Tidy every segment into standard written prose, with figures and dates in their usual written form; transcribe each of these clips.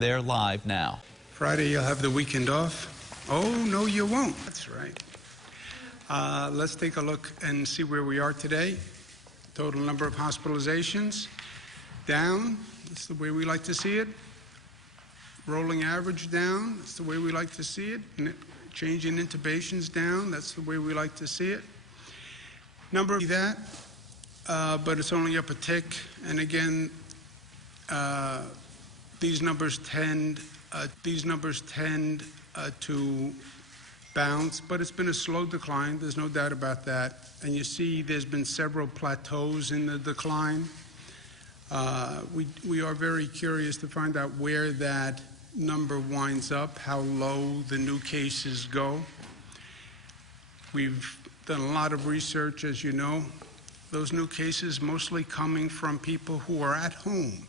They're live now. Friday, you'll have the weekend off. Oh, no, you won't. That's right. Let's take a look and see where we are today. Total number of hospitalizations, down. That's the way we like to see it. Rolling average, down. That's the way we like to see it. Change in intubations, down. That's the way we like to see it. Number of that, but it's only up a tick. And again, these numbers tend to bounce, but it's been a slow decline. There's no doubt about that. And you see there's been several plateaus in the decline. We are very curious to find out where that number winds up, how low the new cases go. We've done a lot of research, as you know. Those new cases mostly coming from people who are at home.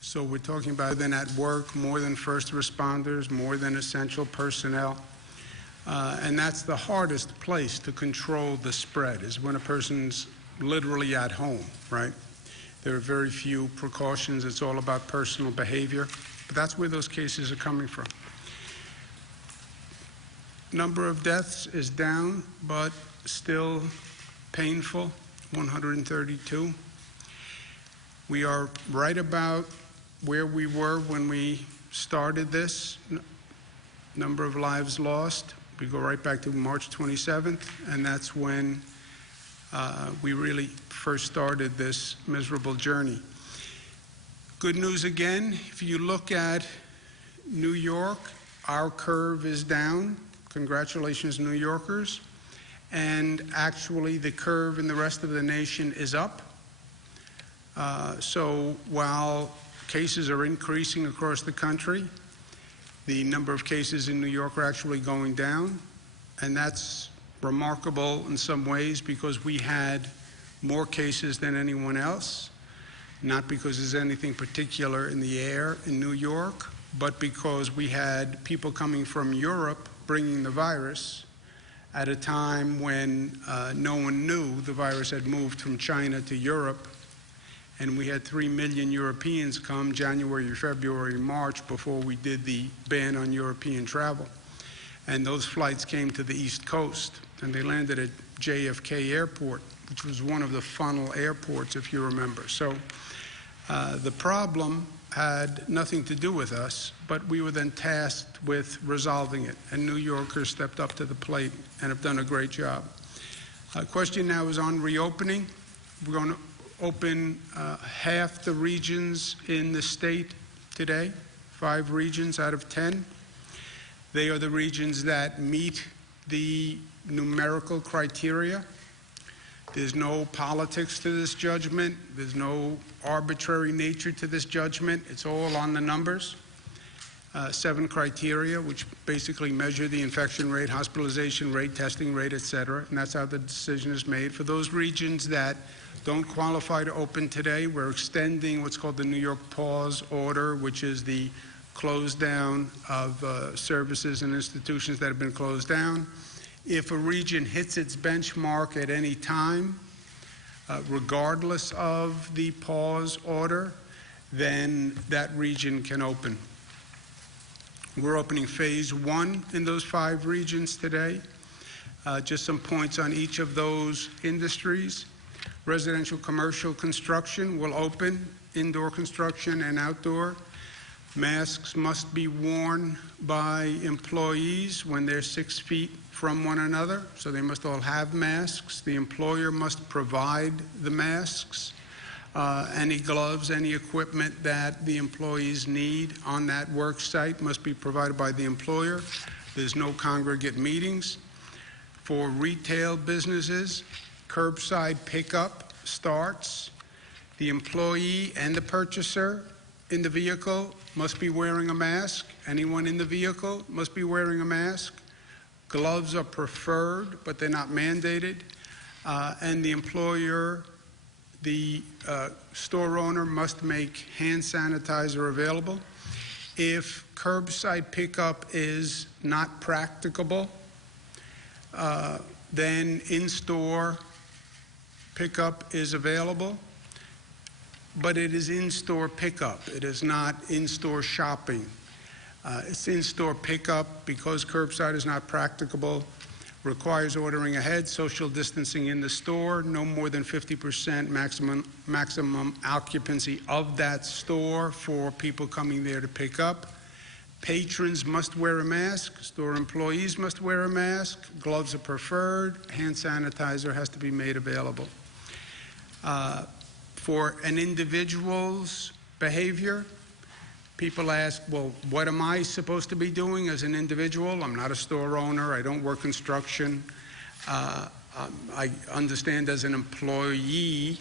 So we're talking about more than at work, more than first responders, more than essential personnel. And that's the hardest place to control the spread, is when a person's literally at home, right? There are very few precautions. It's all about personal behavior. But that's where those cases are coming from. Number of deaths is down, but still painful, 132. We are right about where we were when we started this. Number of lives lost. We go right back to March 27th, and that's when we really first started this miserable journey. Good news again, if you look at New York, our curve is down. Congratulations, New Yorkers. And actually, the curve in the rest of the nation is up. So while cases are increasing across the country, the number of cases in New York are actually going down. And that's remarkable in some ways because we had more cases than anyone else, not because there's anything particular in the air in New York, but because we had people coming from Europe bringing the virus at a time when no one knew the virus had moved from China to Europe. And we had 3 million Europeans come January, February, March before we did the ban on European travel. And those flights came to the East Coast, and they landed at JFK Airport, which was one of the funnel airports, if you remember. So the problem had nothing to do with us, but we were then tasked with resolving it. And New Yorkers stepped up to the plate and have done a great job. Question now is on reopening. We're going to open half the regions in the state today, 5 regions out of 10. They are the regions that meet the numerical criteria. There's no politics to this judgment. There's no arbitrary nature to this judgment. It's all on the numbers. 7 criteria, which basically measure the infection rate, hospitalization rate, testing rate, et cetera. And that's how the decision is made. For those regions that don't qualify to open today, we're extending what's called the New York Pause Order, which is the close down of services and institutions that have been closed down. If a region hits its benchmark at any time, regardless of the pause order, then that region can open. We're opening phase 1 in those 5 regions today. Just some points on each of those industries. Residential commercial construction will open, indoor construction and outdoor. Masks must be worn by employees when they're 6 feet from one another, so they must all have masks. The employer must provide the masks, any gloves, any equipment that the employees need on that work site must be provided by the employer. There's no congregate meetings. For retail businesses, curbside pickup starts. The employee and the purchaser in the vehicle must be wearing a mask. Anyone in the vehicle must be wearing a mask. Gloves are preferred, but they're not mandated. And the employer, the store owner must make hand sanitizer available. If curbside pickup is not practicable, then in-store pickup is available. but it is in-store pickup. It is not in-store shopping. It's in-store pickup because curbside is not practicable, requires ordering ahead, social distancing in the store, no more than 50% maximum occupancy of that store for people coming there to pick up. Patrons must wear a mask, store employees must wear a mask, gloves are preferred, hand sanitizer has to be made available. For an individual's behavior, people ask, well, what am I supposed to be doing as an individual? I'm not a store owner. I don't work construction. I understand as an employee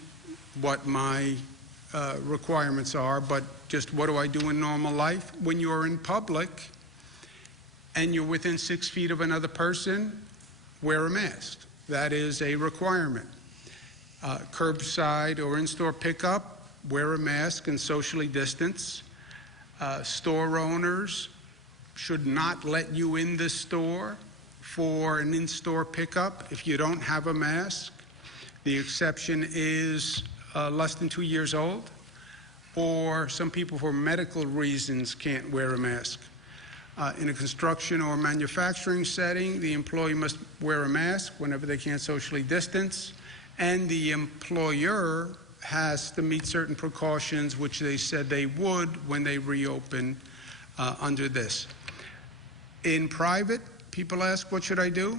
what my requirements are, but just what do I do in normal life? When you're in public and you're within 6 feet of another person, wear a mask. That is a requirement. Curbside or in-store pickup, wear a mask and socially distance. Store owners should not let you in the store for an in-store pickup if you don't have a mask. The exception is less than 2 years old, or some people for medical reasons can't wear a mask. In a construction or manufacturing setting, the employee must wear a mask whenever they can't socially distance, and the employer has to meet certain precautions, which they said they would when they reopen under this. In private, people ask, what should I do?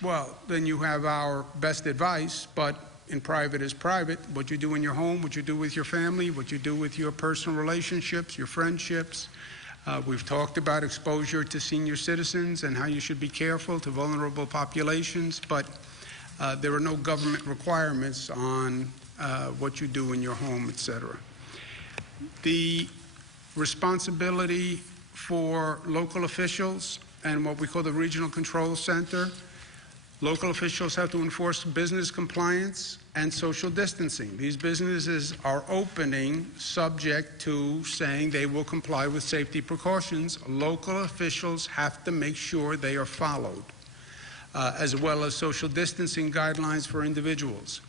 Well, then you have our best advice, but in private is private. What you do in your home, what you do with your family, what you do with your personal relationships, your friendships. We've talked about exposure to senior citizens and how you should be careful to vulnerable populations, but there are no government requirements on what you do in your home, etc. The responsibility for local officials and what we call the Regional Control Center, local officials have to enforce business compliance and social distancing. These businesses are opening subject to saying they will comply with safety precautions. Local officials have to make sure they are followed, as well as social distancing guidelines for individuals.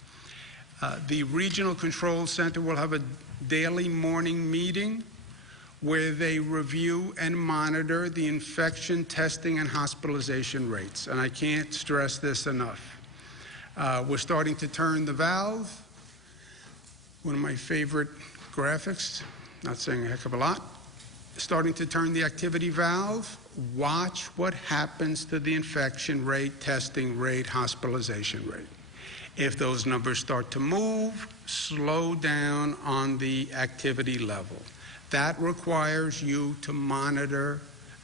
The Regional Control Center will have a daily morning meeting where they review and monitor the infection, testing, and hospitalization rates. And I can't stress this enough. We're starting to turn the valve. One of my favorite graphics, not saying a heck of a lot. Starting to turn the activity valve. Watch what happens to the infection rate, testing rate, hospitalization rate. If those numbers start to move, slow down on the activity level. That requires you to monitor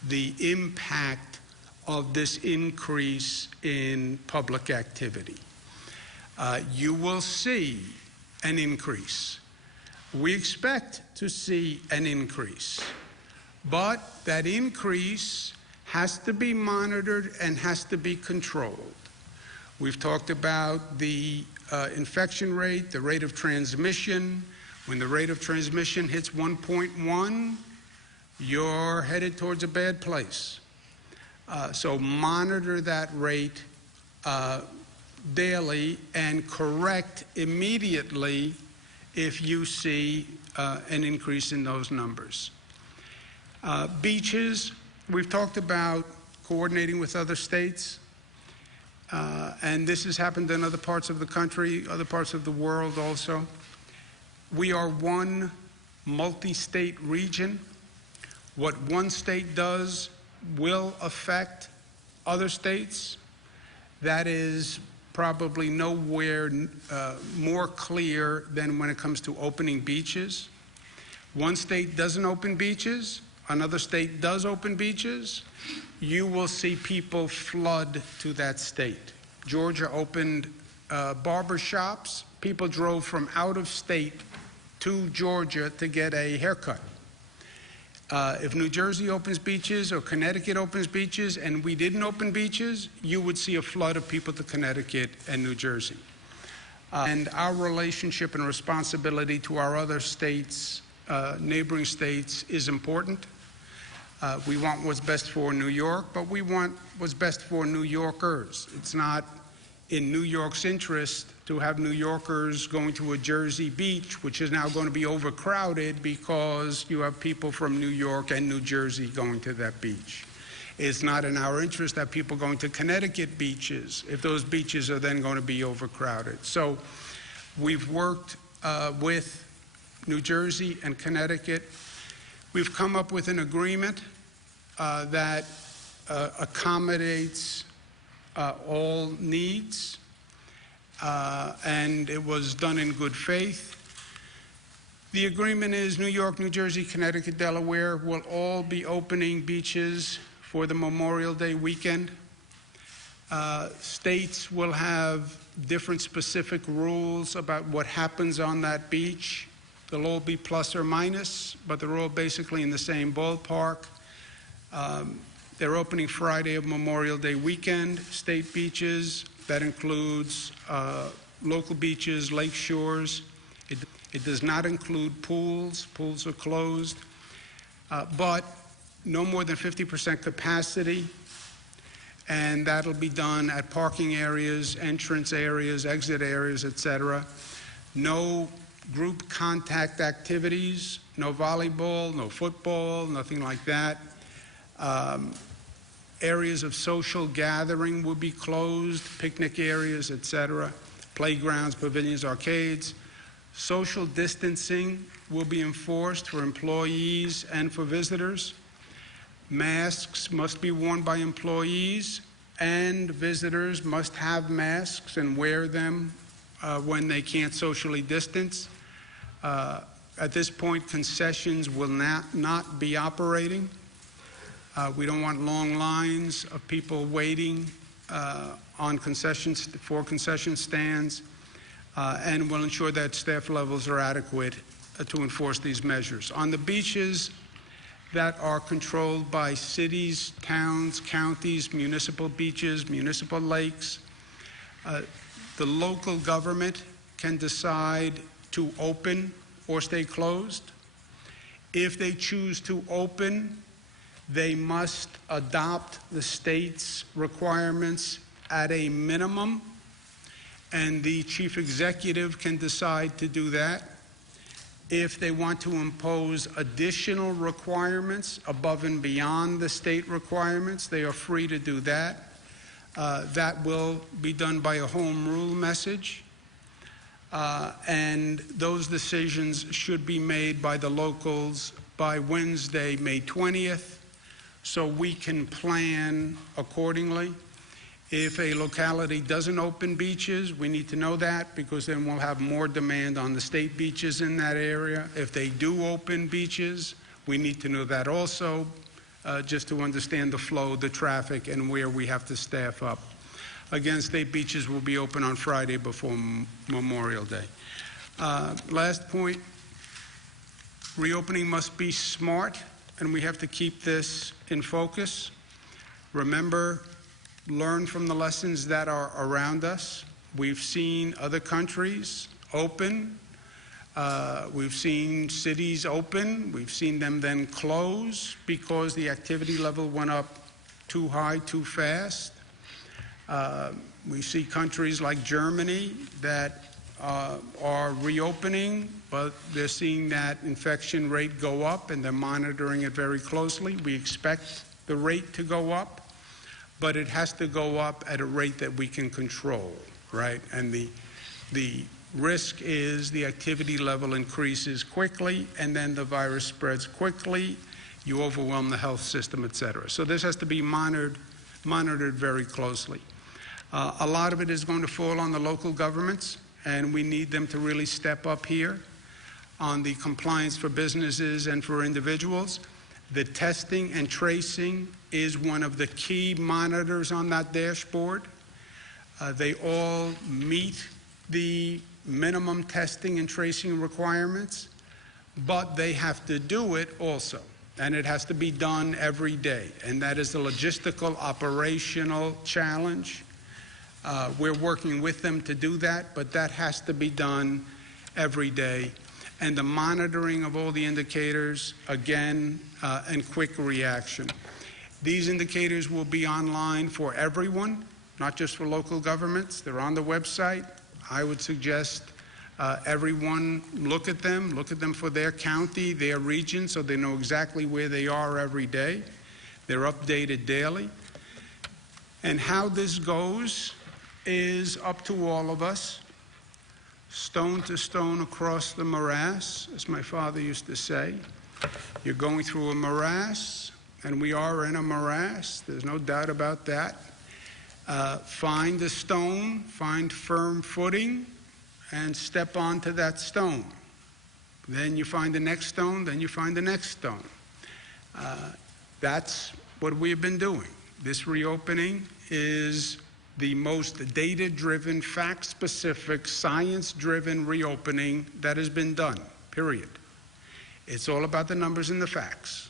the impact of this increase in public activity. You will see an increase. We expect to see an increase, but that increase has to be monitored and has to be controlled. We've talked about the infection rate, the rate of transmission. When the rate of transmission hits 1.1, you're headed towards a bad place. So monitor that rate daily and correct immediately if you see an increase in those numbers. Beaches, we've talked about coordinating with other states. And this has happened in other parts of the country, other parts of the world also. We are one multi-state region. What one state does will affect other states. That is probably nowhere more clear than when it comes to opening beaches. One state doesn't open beaches, another state does open beaches. You will see people flood to that state. Georgia opened barber shops. People drove from out of state to Georgia to get a haircut. If New Jersey opens beaches or Connecticut opens beaches and we didn't open beaches, you would see a flood of people to Connecticut and New Jersey. And our relationship and responsibility to our other states, neighboring states, is important. We want what's best for New York, but we want what's best for New Yorkers. It's not in New York's interest to have New Yorkers going to a Jersey beach, which is now going to be overcrowded because you have people from New York and New Jersey going to that beach. It's not in our interest that people going to Connecticut beaches if those beaches are then going to be overcrowded. So we've worked with New Jersey and Connecticut. We've come up with an agreement that accommodates all needs, and it was done in good faith. The agreement is New York, New Jersey, Connecticut, Delaware will all be opening beaches for the Memorial Day weekend. States will have different specific rules about what happens on that beach. They'll all be plus or minus, but they're all basically in the same ballpark. They're opening Friday of Memorial Day weekend, state beaches. That includes local beaches, lake shores. It does not include pools. Pools are closed. But no more than 50% capacity, and that'll be done at parking areas, entrance areas, exit areas, etc. No group contact activities, no volleyball, no football, nothing like that. Areas of social gathering will be closed, picnic areas, etc., playgrounds, pavilions, arcades. Social distancing will be enforced for employees and for visitors. Masks must be worn by employees, and visitors must have masks and wear them when they can't socially distance. At this point, concessions will not be operating. We don't want long lines of people waiting on concessions for concession stands, and we'll ensure that staff levels are adequate to enforce these measures. On the beaches that are controlled by cities, towns, counties, municipal beaches, municipal lakes, the local government can decide to open or stay closed. If they choose to open, they must adopt the state's requirements at a minimum, and the chief executive can decide to do that. If they want to impose additional requirements above and beyond the state requirements, they are free to do that. That will be done by a home rule message, and those decisions should be made by the locals by Wednesday, May 20th, so we can plan accordingly. If a locality doesn't open beaches, we need to know that, because then we'll have more demand on the state beaches in that area. If they do open beaches, we need to know that also, just to understand the flow, the traffic, and where we have to staff up. Again, state beaches will be open on Friday before Memorial Day. Last point, reopening must be smart, and we have to keep this in focus. Remember, learn from the lessons that are around us. We've seen other countries open. We've seen cities open. We've seen them then close because the activity level went up too high, too fast. We see countries like Germany that are reopening, but they're seeing that infection rate go up, and they're monitoring it very closely. We expect the rate to go up, but it has to go up at a rate that we can control, right? And the risk is the activity level increases quickly, and then the virus spreads quickly. You overwhelm the health system, et cetera. So this has to be monitored very closely. A lot of it is going to fall on the local governments, and we need them to really step up here on the compliance for businesses and for individuals. The testing and tracing is one of the key monitors on that dashboard. They all meet the minimum testing and tracing requirements, but they have to do it also, and it has to be done every day, and that is a logistical, operational challenge. We're working with them to do that, but that has to be done every day. And the monitoring of all the indicators, again, and quick reaction. These indicators will be online for everyone. not just for local governments. They're on the website. I would suggest everyone look at them for their county, their region, so they know exactly where they are every day. They're updated daily. And how this goes is up to all of us. Stone to stone across the morass, as my father used to say. You're going through a morass, and we are in a morass. There's no doubt about that. Find a stone, find firm footing, and step onto that stone. Then you find the next stone, then you find the next stone. That's what we've been doing. This reopening is the most data-driven, fact-specific, science-driven reopening that has been done, period. It's all about the numbers and the facts.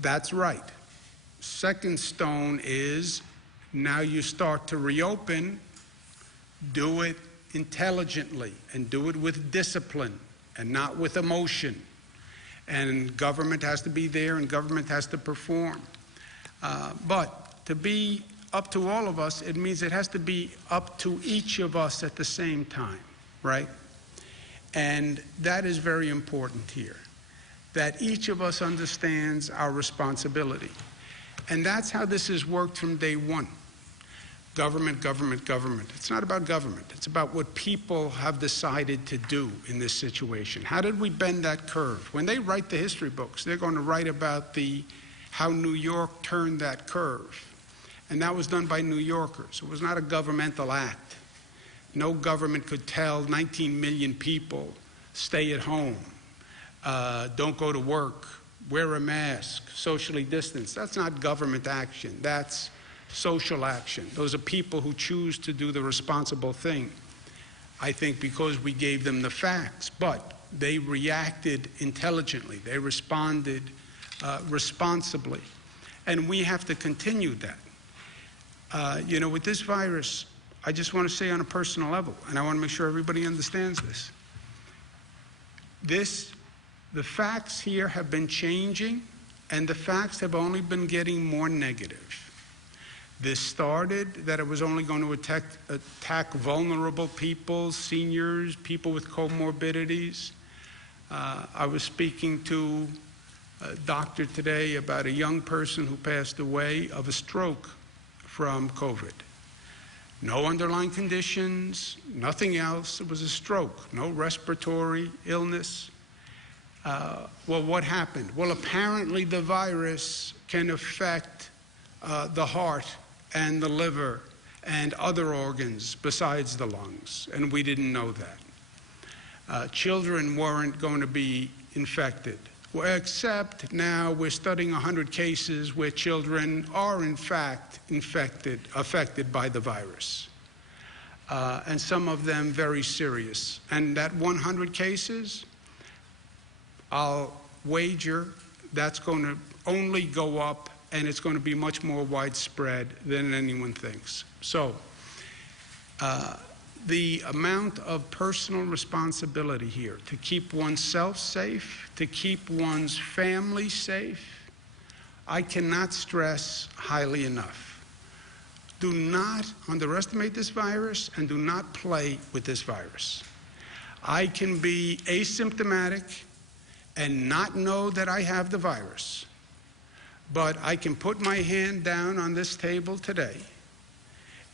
That's right. Second stone is, now you start to reopen, do it intelligently and do it with discipline and not with emotion. And government has to be there and government has to perform. But to be up to all of us, it means it has to be up to each of us at the same time, right? And that is very important here, that each of us understands our responsibility. And that's how this has worked from day one. Government, government, government. It's not about government. It's about what people have decided to do in this situation. How did we bend that curve? When they write the history books, they're going to write about how New York turned that curve. And that was done by New Yorkers. It was not a governmental act. No government could tell 19 million people, stay at home, don't go to work, wear a mask, socially distance. That's not government action. That's social action. Those are people who choose to do the responsible thing, I think, because we gave them the facts. But they reacted intelligently. They responded responsibly. And we have to continue that. You know, with this virus, I just want to say on a personal level, and I want to make sure everybody understands this, the facts here have been changing, and the facts have only been getting more negative. This started that it was only going to attack vulnerable people, seniors, people with comorbidities. I was speaking to a doctor today about a young person who passed away of a stroke from COVID. No underlying conditions, nothing else. It was a stroke, no respiratory illness. Well, what happened? Well, apparently the virus can affect the heart and the liver and other organs besides the lungs, and we didn't know that. Children weren't going to be infected, well, except now we're studying 100 cases where children are in fact affected by the virus, and some of them very serious. And that 100 cases, I'll wager that's going to only go up, and it's going to be much more widespread than anyone thinks. So the amount of personal responsibility here to keep oneself safe, to keep one's family safe, I cannot stress highly enough. Do not underestimate this virus and do not play with this virus. I can be asymptomatic and not know that I have the virus, but I can put my hand down on this table today.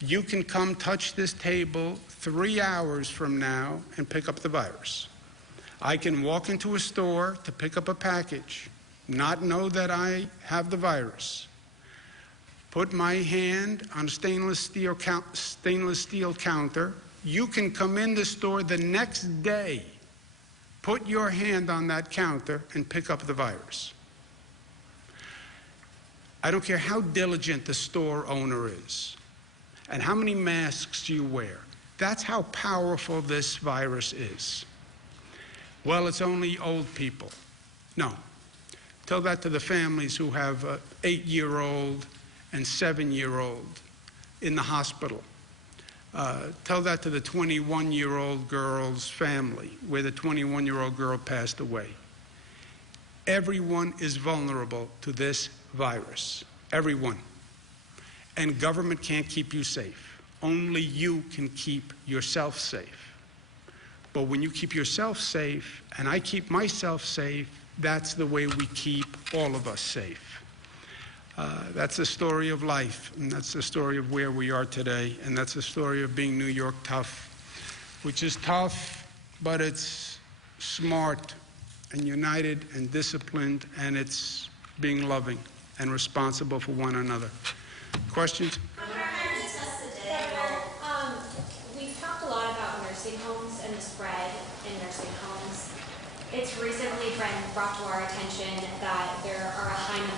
You can come touch this table 3 hours from now and pick up the virus. I can walk into a store to pick up a package, not know that I have the virus. Put my hand on a stainless steel counter. You can come in the store the next day, put your hand on that counter and pick up the virus. I don't care how diligent the store owner is and how many masks you wear. That's how powerful this virus is. Well, it's only old people. No. Tell that to the families who have an 8-year-old and 7-year-old in the hospital. Tell that to the 21-year-old girl's family, where the 21-year-old girl passed away. Everyone is vulnerable to this virus. Everyone. And government can't keep you safe. Only you can keep yourself safe. But when you keep yourself safe, and I keep myself safe, that's the way we keep all of us safe. That's the story of life, and that's the story of where we are today, and that's the story of being New York tough, which is tough, but it's smart and united and disciplined, and it's being loving and responsible for one another. Questions? We've talked a lot about nursing homes and the spread in nursing homes. It's recently been brought to our attention that there are a high number